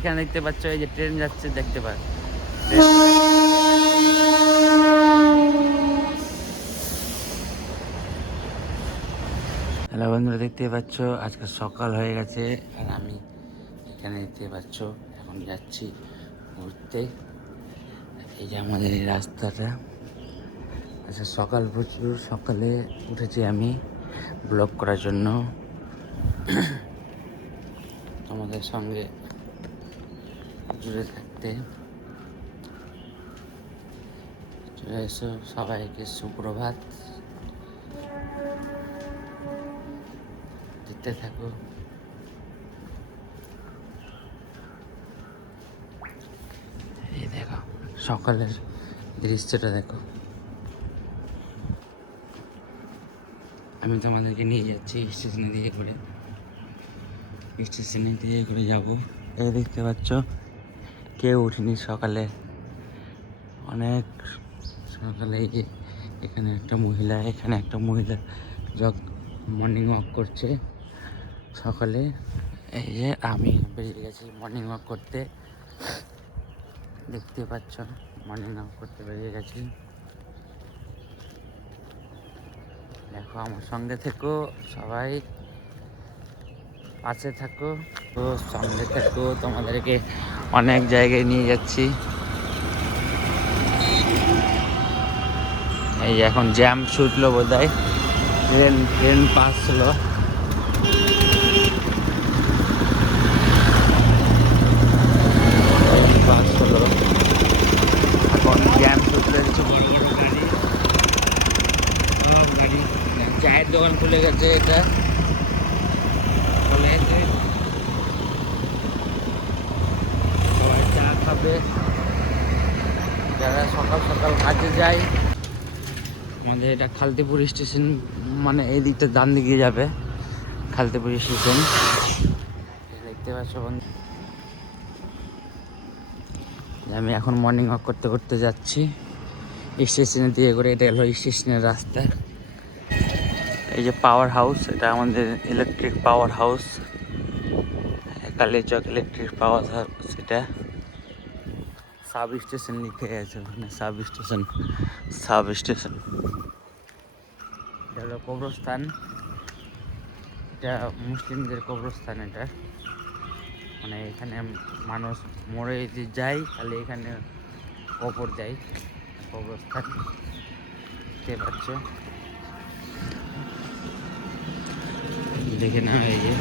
এখানে দেখতে পাচ্ছ এই যে ট্রেন যাচ্ছে, দেখতে পাচ্ছ। হ্যালো বন্ধুরা, দেখতে পাচ্ছ, আজকে সকাল হয়ে গেছে, আর আমি এখানে দেখতে পাচ্ছ, এখন যাচ্ছি ঘুরতে। এই যে আমাদের এই রাস্তাটা। আচ্ছা সকাল প্রচুর, সকালে উঠেছি আমি ব্লগ করার জন্য। আমাদের সঙ্গে জুড়ে থাকতে। সবাইকে সুপ্রভাত। দেখতে থাকো। এই দেখো, সকালের দৃশ্যটা দেখো। আমি তোমাদেরকে নিয়ে যাচ্ছি, স্টেশনে দিয়ে করে স্টেশনে দিয়ে করে যাব। এই দেখতে পাচ্ছ কেউ উঠিনি সকালে। অনেক সকালে এখানে একটা মহিলা, এখানে একটা মহিলা জগ মর্নিং ওয়াক করছে সকালে। এই যে আমি বেরিয়ে গেছি মর্নিং ওয়াক করতে। দেখতে পাচ্ছ মর্নিং ওয়াক করতে বেরিয়ে গেছি। দেখো, আমার সঙ্গে থেকো, সবাই পাশে থাকো। তো সঙ্গে থাকো তোমাদেরকে। অনেক জায়গায় নিয়ে যাচ্ছি। এই এখন জ্যাম ছুটলো বোধ হয় ট্রেন ট্রেন পাস হলো ট্রেন পাস হলো এখন জ্যাম ছুটলে বড় বড় গাড়ি। চায়ের দোকান খুলে গেছে এটা খুলে গেছে সবাই চা খাবে যারা সকাল সকাল যাই। আমাদের এটা খালতিপুর স্টেশন মানে এই দিকটা ডান দিকে যাবে, খালতিপুর স্টেশন। দেখতে পাচ্ছ বন্ধু? আমি এখন মর্নিং ওয়াক করতে করতে যাচ্ছি। স্টেশনে দিয়ে করে এটা হলো স্টেশনের রাস্তা। এই যে পাওয়ার হাউস এটা আমাদের electric power house Kaliachak electric power house এটা। সাব স্টেশন লিখে আছে ওখানে, সাব স্টেশন সাব স্টেশন। এটা হলো কবরস্থান। এটা মুসলিমদের কবরস্থান এটা। মানে এখানে মানুষ মরে যদি যায়, তাহলে এখানে কবর দেয় কবরস্থান। দেখতে পাচ্ছ? দেখে না এই যে।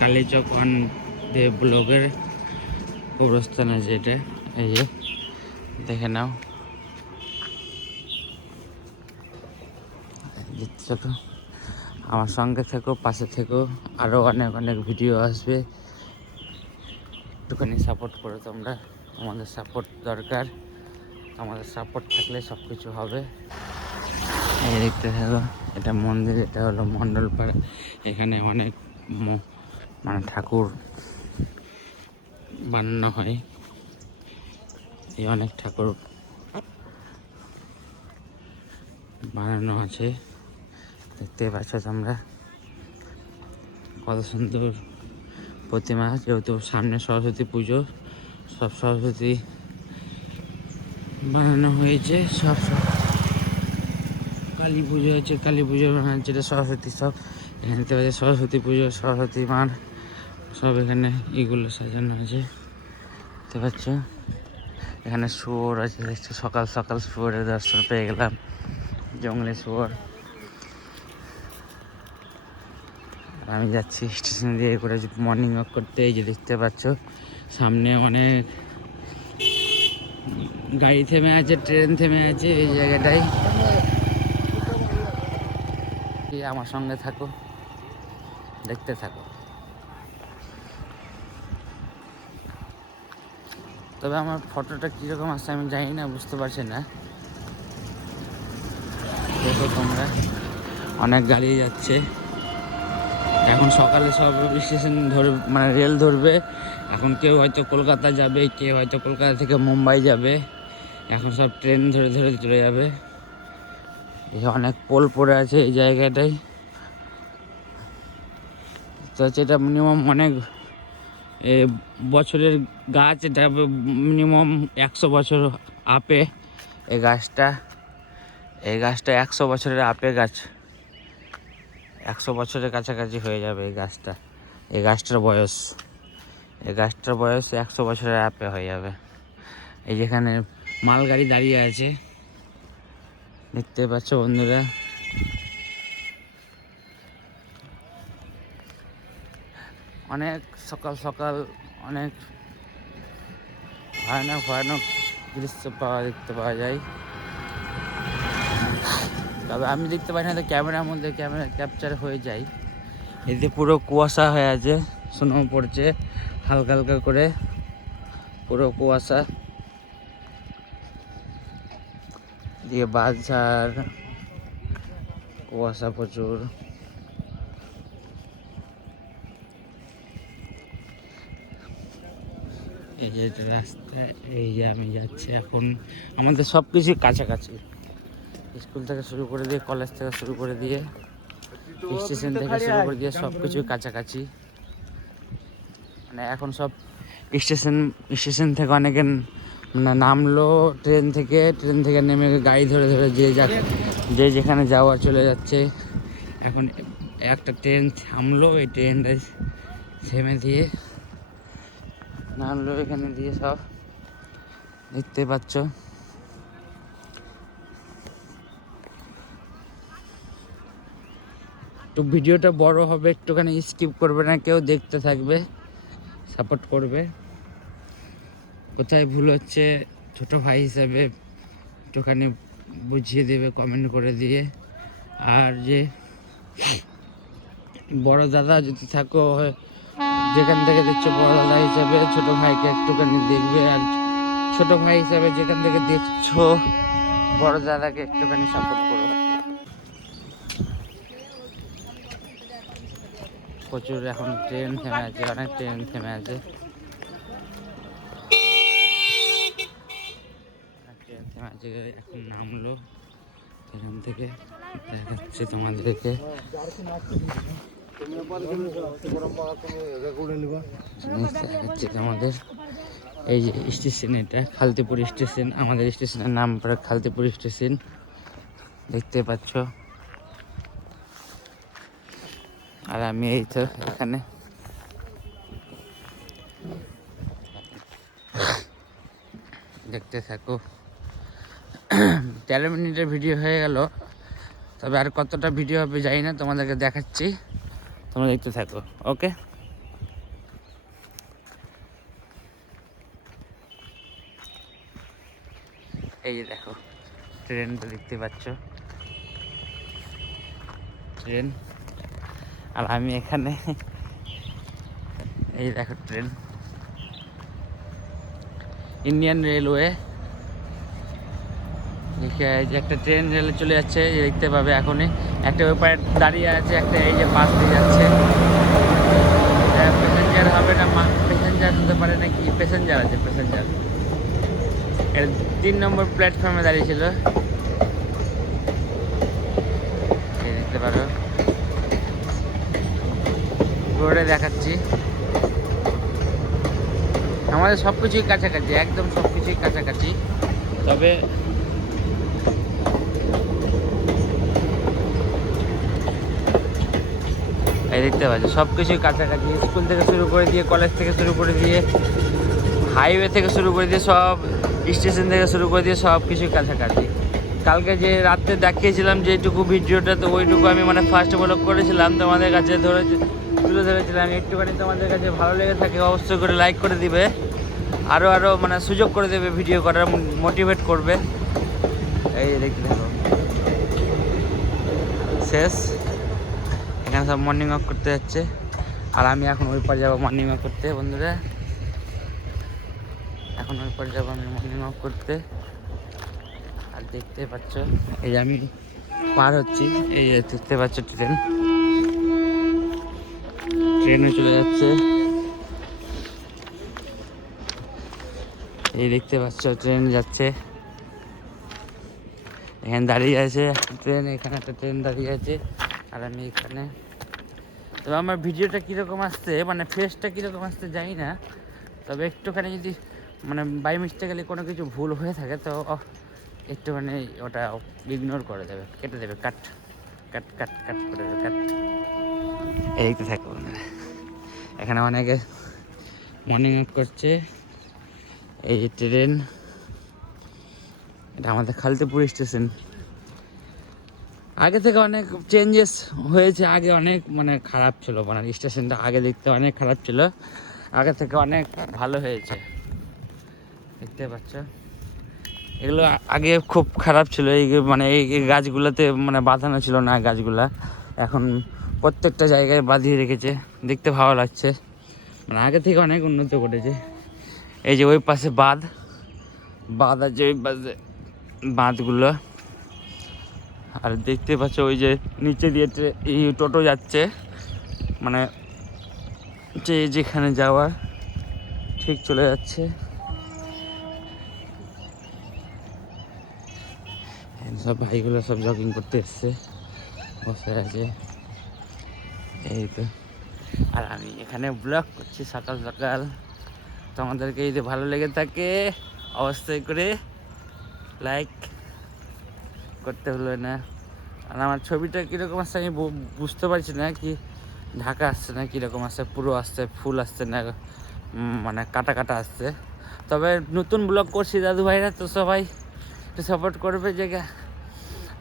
কালীচক অন দে ব্লগের কবরস্থান আছে এটা এই যে, দেখে নাও। দেখতে আমার সঙ্গে থেকো, পাশে থেকো আরও অনেক অনেক ভিডিও আসবে। একটুখানি সাপোর্ট করো তোমরা আমাদের সাপোর্ট দরকার। আমাদের সাপোর্ট থাকলে সব কিছু হবে। এই দেখতে থাকো, এটা মন্দির, এটা হলো মণ্ডলপাড়া এখানে অনেক মানে ঠাকুর বানানো হয়। এই অনেক ঠাকুর বানানো আছে। দেখতে পাচ্ছ তোমরা। কত সুন্দর প্রতিমা, যেহেতু সামনে সরস্বতী পুজো, সব সরস্বতী বানানো হয়েছে, সব কালী পুজো আছে, কালী পুজো বানাচ্ছে, এটা সরস্বতী সব। এখানে সরস্বতী পুজো, সরস্বতী মার সব এখানে এগুলো সাজানো আছে। দেখতে পাচ্ছ? এখানে শুয়োর আছে, দেখছ? সকাল সকাল শুয়োরের দর্শন পেয়ে গেলাম। জঙ্গলে শুয়োর। আমি যাচ্ছি স্টেশন দিয়ে করে মর্নিং ওয়াক করতে, এই যে দেখতে পাচ্ছ, সামনে অনেক গাড়ি থেমে আছে, ট্রেন থেমে আছে, এই জায়গাটায়। এই আমার সঙ্গে থাকো। দেখতে থাকো। তবে আমার ফটোটা কীরকম আসছে আমি জানি না, বুঝতে পারছি না। দেখো তোমরা, অনেক গাড়ি যাচ্ছে। এখন সকালে সব স্টেশন ধরে মানে রেল ধরবে। এখন কেউ হয়তো কলকাতা যাবে, কেউ হয়তো কলকাতা থেকে মুম্বাই যাবে। এখন সব ট্রেন ধরে ধরে চলে যাবে। এই অনেক পোল পড়ে আছে এই জায়গাটায়। তো এটা মিনিমাম অনেক বছরের গাছ এটা মিনিমাম একশো বছর আপে এই গাছটা। এই গাছটা একশো বছরের আপে গাছ। একশো বছরের কাছাকাছি হয়ে যাবে এই গাছটা। এই গাছটার বয়স। এই গাছটার বয়স একশো বছরের আপে হয়ে যাবে। এই যেখানে মালগাড়ি দাঁড়িয়ে আছে। দেখতে পাচ্ছ বন্ধুরা অনেক সকাল সকাল অনেক ভয়ানক ভয়ানক দৃশ্য পাওয়া, দেখতে পাওয়া যায়। তবে আমি দেখতে পাই না, তো ক্যামেরার মধ্যে ক্যামেরা ক্যাপচার হয়ে যায়। এতে পুরো কুয়াশা হয়ে আছে, স্নো পড়ছে হালকা হালকা করে। পুরো কুয়াশা। দিয়ে বাজার কুয়াশা প্রচুর। এই যে এটা রাস্তা এই যে আমি যাচ্ছি এখন। আমাদের সব কিছুই কাছাকাছি। স্কুল থেকে শুরু করে দিয়ে, কলেজ থেকে শুরু করে দিয়ে, স্টেশন থেকে শুরু করে দিয়ে সব কিছুই কাছাকাছি। মানে এখন সব স্টেশন স্টেশন থেকে অনেকে মানে নামলো ট্রেন থেকে। ট্রেন থেকে নেমে গাড়ি ধরে ধরে যে যা, যে যেখানে যাওয়া চলে যাচ্ছে। এখন একটা ট্রেন থামলো, এই ট্রেনটা থেমে দিয়ে নামলো এখানে দিয়ে সব। দেখতে পাচ্ছ। তো ভিডিওটা বড় হবে, একটুখানি স্কিপ করবে না, কেউ দেখতে থাকবে সাপোর্ট করবে। কোথায় ভুল হচ্ছে, ছোট ভাই হিসাবে একটুখানি বুঝিয়ে দেবে কমেন্ট করে দিয়ে। আর যে বড় দাদা যদি থাকো যেখান থেকে দেখছ বড় দাদা হিসাবে, ছোট ভাইকে একটুখানি দেখবে আর ছোট ভাই হিসাবে যেখান থেকে দেখছ বড় দাদাকে একটুখানি সাপোর্ট করো। প্রচুর এখন ট্রেন থেমে আছে, অনেক ট্রেন থেমে আছে। ট্রেন থেমে আছে, এখন নামলো। ট্রেন থেকে দেখাচ্ছে তোমাদেরকে। তোমাদের এই যে স্টেশন এটা খালতিপুর স্টেশন আমাদের স্টেশনের নাম পরে খালতিপুর স্টেশন দেখতে পাচ্ছ আর আমি এই তো এখানে দেখতে থাকো তেরো মিনিটের ভিডিও হয়ে গেল তবে আর কতটা ভিডিও হবে জানি না তোমাদেরকে দেখাচ্ছি তোমরা দেখতে থাকো ওকে এই যে দেখো, ট্রেনটা দেখতে পাচ্ছ? ট্রেন। আর আমি এখানে, এই দেখো ট্রেন। Indian railway. যে একটা ট্রেন রেলে চলে যাচ্ছে দেখতে পাবে এখনই। একটা ওই পারে দাঁড়িয়ে আছে, একটা এই যে পাশ দিয়ে যাচ্ছে। প্যাসেঞ্জার হবে না প্যাসেঞ্জার হতে পারে নাকি? প্যাসেঞ্জার আছে প্যাসেঞ্জার এর তিন নম্বর প্ল্যাটফর্মে দাঁড়িয়ে ছিল। দেখতে পারো। রোডে দেখাচ্ছি। আমাদের সব কিছুই কাছাকাছি, একদম সব কিছুই কাছাকাছি। তবে এই দেখতে পাচ্ছি সব কিছুই কাছাকাছি। স্কুল থেকে শুরু করে দিয়ে, কলেজ থেকে শুরু করে দিয়ে, হাইওয়ে থেকে শুরু করে দিয়ে, সব স্টেশন থেকে শুরু করে দিয়ে সব কিছুই কাছাকাছি। কালকে যে রাত্রে দেখিয়েছিলাম যেটুকু ভিডিওটা, তো ওইটুকু আমি মানে ফার্স্ট ব্লগ করেছিলাম। তোমাদের কাছে ধরে তুলে ধরেছিলাম। একটুখানি তোমাদের কাছে ভালো লেগে থাকে, অবশ্যই করে লাইক করে দিবে। আরও আরও মানে সুযোগ করে দেবে ভিডিও করার মোটিভেট করবে। এই দেখতে থাকো। শেষ। সব মর্নিং ওয়াক করতে যাচ্ছে। আর আমি এখন ওই পার যাব মর্নিং ওয়াক করতে, বন্ধুরা। এখন ওই পার যাব আমি মর্নিং ওয়াক করতে। আর দেখতে পাচ্ছ, এই আমি পার হচ্ছি, এই দেখতে পাচ্ছ ট্রেন ট্রেনে চলে যাচ্ছে। এই দেখতে পাচ্ছ ট্রেন যাচ্ছে। এখানে দাঁড়িয়ে আছে ট্রেন এখানে একটা ট্রেন দাঁড়িয়ে আছে। আর আমি এখানে তবে আমার ভিডিওটা কীরকম আসছে মানে ফেসটা কীরকম আসছে জানি না। তবে একটুখানি যদি মানে বাই মিস্টেকালি কোনো কিছু ভুল হয়ে থাকে, তো একটুখানি ওটা ইগনোর করে দেবে কেটে দেবে কাট কাট কাট কাট করে দেবে কাট এই তো থাকব এখানে অনেকে মর্নিং ওয়াক করছে। এই যে ট্রেন এটা আমাদের খালতেপুর স্টেশন আগে থেকে অনেক চেঞ্জেস হয়েছে, আগে অনেক মানে খারাপ ছিল মানে স্টেশনটা আগে দেখতে অনেক খারাপ ছিল, আগে থেকে অনেক ভালো হয়েছে। দেখতে পাচ্ছ? এগুলো আগে খুব খারাপ ছিল, এই মানে এই গাছগুলোতে মানে বাঁধানো ছিল না গাছগুলা, এখন প্রত্যেকটা জায়গায় বাঁধিয়ে রেখেছে, দেখতে ভালো লাগছে। মানে আগে থেকে অনেক উন্নত করেছে। এই যে ওই পাশে বাঁধ বাঁধ আছে, ওই পাশে বাঁধগুলো। আর দেখতে পাচ্ছ ওই যে নিচে দিয়ে এই টোটো যাচ্ছে। মানে যে যেখানে যাওয়ার ঠিক চলে যাচ্ছে। সব ভাইগুলো সব জগিং করতে এসছে। বসে আছে। এই তো। আর আমি এখানে ব্লগ করছি সকাল সকাল। তোমাদেরকে যদি ভালো লেগে থাকে, অবশ্যই করে লাইক করতে হলো না। আর আমার ছবিটা কীরকম আসছে আমি বুঝতে পারছি না কি ঢাকা আসছে না, কীরকম আসছে, পুরো আসছে, ফুল আসছে না মানে কাটা কাটা আসছে। তবে নতুন ব্লগ করছি দাদু ভাইরা, তো সবাই একটু সাপোর্ট করবে যে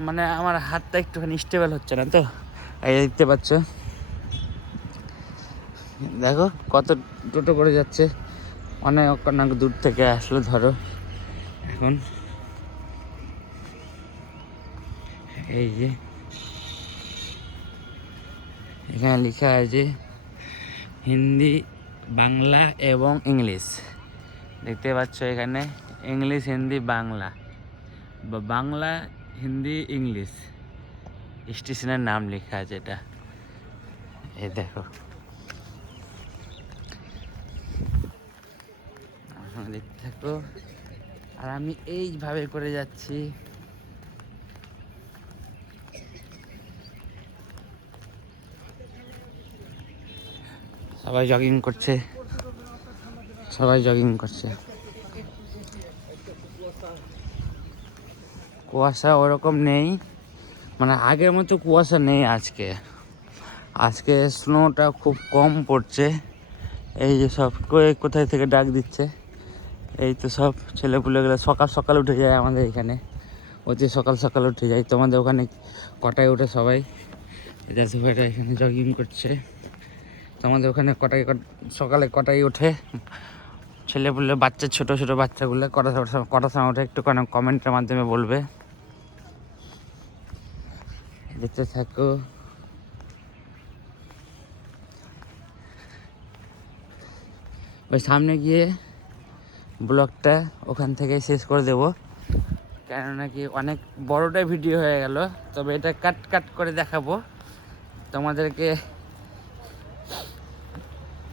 মানে আমার হাতটা একটুখানি স্টেবল হচ্ছে না তো, এই দেখতে পাচ্ছ। দেখো কত টোটো করে যাচ্ছে, অনেক অনেক দূর থেকে আসলো ধরো। এখন এই যে এখানে লেখা আছে হিন্দি, বাংলা এবং ইংলিশ। দেখতে পাচ্ছ এখানে ইংলিশ, হিন্দি, বাংলা। বাংলা, হিন্দি, ইংলিশ। স্টেশনের নাম লেখা আছে এটা। এই দেখো। দেখতে থাকো আর আমি এইভাবে করে যাচ্ছি। সবাই জগিং করছে। সবাই জগিং করছে। কুয়াশা ওরকম নেই। মানে আগের মতো কুয়াশা নেই আজকে। আজকে স্নোটা খুব কম পড়ছে। এই যে সব কোথায় থেকে ডাক দিচ্ছে? এই তো সব ছেলেপুলেগুলো সকাল সকাল উঠে যায় আমাদের এখানে। অতি সকাল সকাল উঠে যায়। তোমাদের ওখানে কটায় উঠে সবাই? এটা এখানে জগিং করছে। তোমাদের ওখানে কটায় কট- সকালে কটায় ওঠে ছেলেপুলে বাচ্চা, ছোট ছোট বাচ্চাগুলো কটা কটার সময় ওঠে একটু কমেন্টের মাধ্যমে বলবে। দেখতে থাকো। ওই সামনে গিয়ে ব্লগটা ওখান থেকে শেষ করে দেব। কেননা কি অনেক বড়টা ভিডিও হয়ে গেল, তবে এটা কাট কাট করে দেখাবো। তোমাদেরকে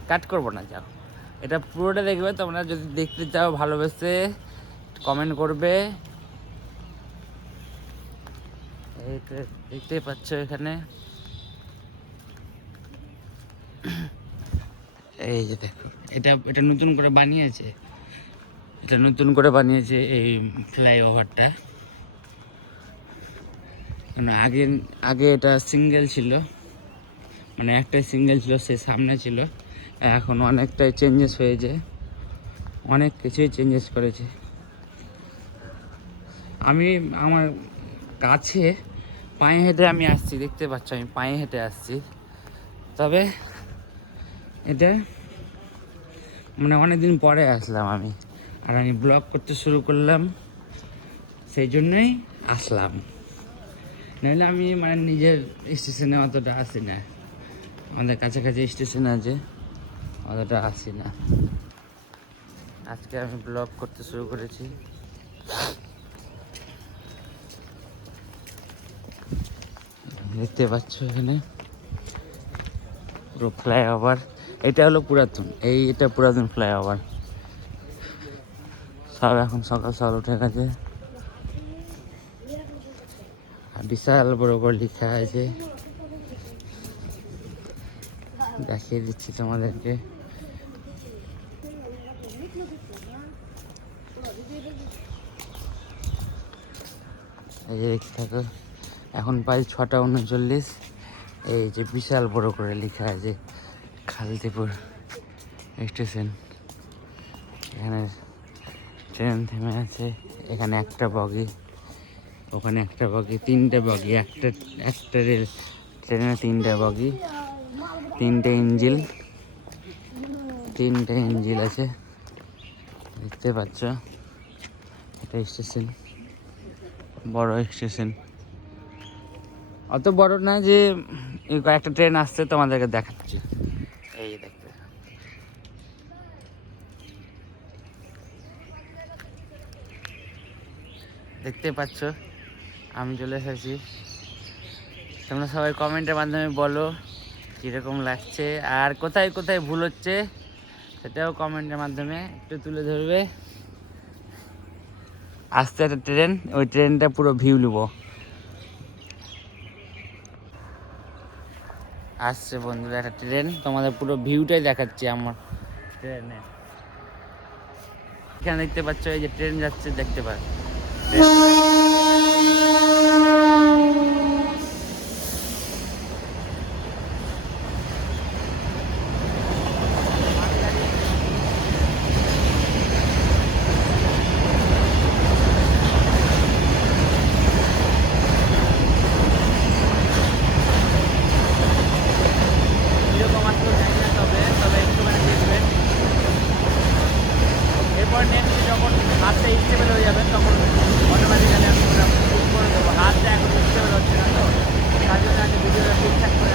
কাট করব না, যাও। এটা পুরোটা দেখবে, তোমরা যদি দেখতে চাও, ভালোবেসে কমেন্ট করবে। দেখতেই পাচ্ছ এখানে। এই যে দেখো, এটা এটা নতুন করে বানিয়েছে। এটা নতুন করে বানিয়েছে এই ফ্লাইওভারটা। মানে আগে আগে এটা সিঙ্গেল ছিল। মানে একটাই সিঙ্গেল ছিল, সে সামনে ছিল। এখন অনেকটাই চেঞ্জেস হয়েছে। অনেক কিছুই চেঞ্জেস করেছে। আমি আমার কাছে পায়ে হেঁটে আমি আসছি, দেখতে পাচ্ছ আমি পায়ে হেঁটে আসছি। তবে এটা মানে অনেকদিন পরে আসলাম আমি। আর আমি ব্লগ করতে শুরু করলাম, সেই জন্যই আসলাম। নাহলে আমি মানে নিজের স্টেশনে অতটা আসি না। আমাদের কাছাকাছি স্টেশন আছে। অতটা আসি না। আজকে আমি ব্লগ করতে শুরু করেছি। দেখতে পাচ্ছ এখানে? পুরো ফ্লাইওভার এটা হলো পুরাতন। এই এটা পুরাতন ফ্লাইওভার সব এখন সকাল সকাল উঠে গেছে। বিশাল বড় করে লেখা আছে। দেখিয়ে দিচ্ছি তোমাদেরকে। এই যে দেখতে থাকো। এখন প্রায় ছটা উনচল্লিশ। এই যে বিশাল বড় করে লেখা আছে খালতিপুর স্টেশন। এখানে ট্রেন থেমে আছে। এখানে একটা বগি, ওখানে একটা বগি, তিনটে বগি, একটা একটা রেল, ট্রেনে তিনটে বগি, তিনটে ইঞ্জিল তিনটে ইঞ্জিল আছে। দেখতে পাচ্ছ? এটা স্টেশন। বড় স্টেশন অত বড় না যে কয়েকটা ট্রেন আসছে, তোমাদেরকে দেখাচ্ছি। এই দেখতে দেখতে পাচ্ছ, আমি চলে এসেছি। তোমরা সবাই কমেন্টের মাধ্যমে বলো কীরকম লাগছে, আর কোথায় কোথায় ভুল হচ্ছে, সেটাও কমেন্টের মাধ্যমে একটু তুলে ধরবে। আসতে একটা ট্রেন, ওই ট্রেনটা পুরো ভিউ নেব আসছে বন্ধুরা একটা ট্রেন, তোমাদের পুরো ভিউটাই দেখাচ্ছে আমার ট্রেনে। এখানে দেখতে পাচ্ছ, এই যে ট্রেন যাচ্ছে, দেখতে পাচ্ছ। তবে তবে একটুখানি এরপর নেক্সট যখন হাতটা হয়ে যাবে, তখন করে দেবো। হাতটা এখন হচ্ছে না তো। তার জন্য ভিডিওটা ঠিকঠাক করে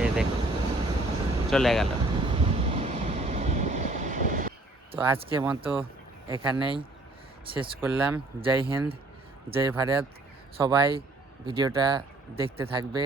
এই দেখো, চলে গেল। তো আজকে মতো এখানেই শেষ করলাম। জয় হিন্দ, জয় ভারত। সবাই ভিডিওটা দেখতে থাকবে।